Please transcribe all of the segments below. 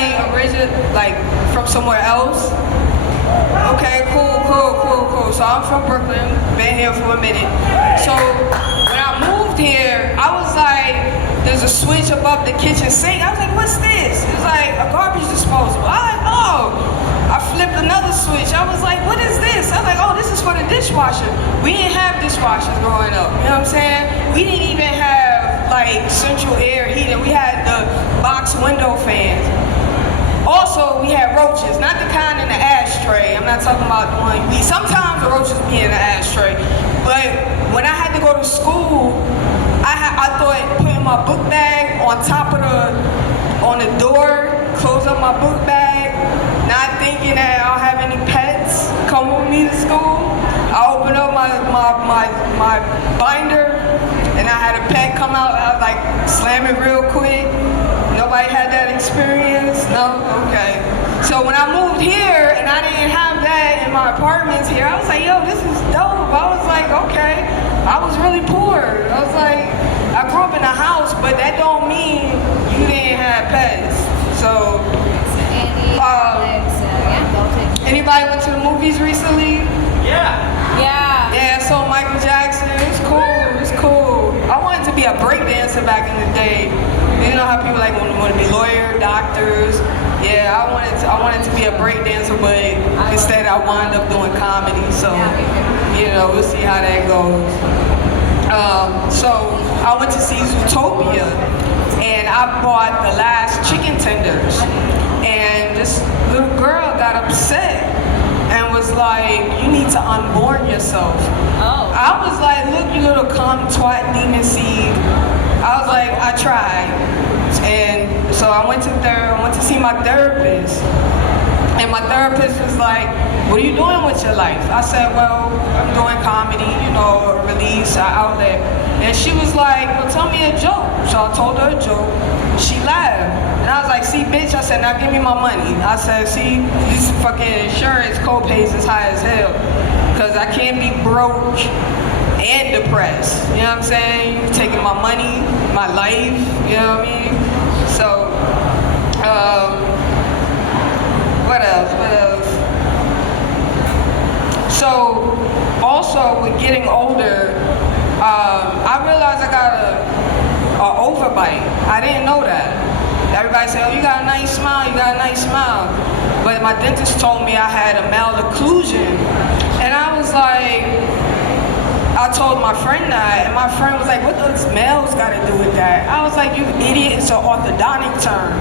anybody like from somewhere else? Okay, cool. So I'm from Brooklyn, been here for a minute. So when I moved here, I was like, there's a switch above the kitchen sink. I was like, what's this? It was like a garbage disposal. I was like, oh. I flipped another switch. I was like, what is this? I was like, oh, this is for the dishwasher. We didn't have dishwashers growing up, you know what I'm saying? We didn't even have like central air heating. We had the box window fans. Also, we had roaches, not the kind in the ashtray. I'm not talking about the one sometimes the roaches be in the ashtray. But when I had to go to school, I thought putting my book bag on top of on the door, close up my book bag, not thinking that I'll have any pets come with me to school. I opened up my binder and I had a pet come out. I was like, slam it real quick. Nobody had that experience? No? Okay. So when I moved here and I didn't have that in my apartments here, I was like, yo, this is dope. I was like, okay. I was really poor. I was like, I grew up in a house, but that don't mean you didn't have pets. So, anybody went to the movies recently? Yeah, so Michael Jackson, it's cool. I wanted to be a breakdancer back in the day. You know how people like want to be lawyer, doctors. Yeah, I wanted to be a breakdancer, but instead I wound up doing comedy. So, we'll see how that goes. So I went to see Zootopia, and I bought the last chicken tenders, and this little girl got upset and was like, you need to unborn yourself. Oh. I was like, look, you little cum twat demon seed. I was like, I tried. And so I went to see my therapist. And my therapist was like, what are you doing with your life? I said, well, I'm doing comedy, a release, an outlet. And she was like, well, tell me a joke. So I told her a joke. She laughed. And I was like, see, bitch, I said, now give me my money. I said, see, these fucking insurance co-pays is high as hell. Because I can't be broke and depressed. You know what I'm saying? You're taking my money, my life, you know what I mean? So, what else? So, also with getting older, I realized I got a overbite. I didn't know that. Everybody said, oh, you got a nice smile, But my dentist told me I had a malocclusion. And I was like, I told my friend that, and my friend was like, what does males got to do with that? I was like, you idiot, it's an orthodontic term.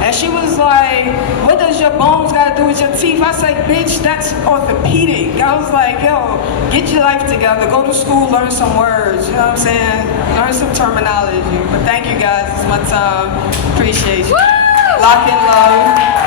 And she was like, what does your bones got to do with your teeth? I was like, bitch, that's orthopedic. I was like, yo, get your life together, go to school, learn some words, you know what I'm saying? Learn some terminology. But thank you guys, it's my time. Appreciate you. Woo! Lock in love.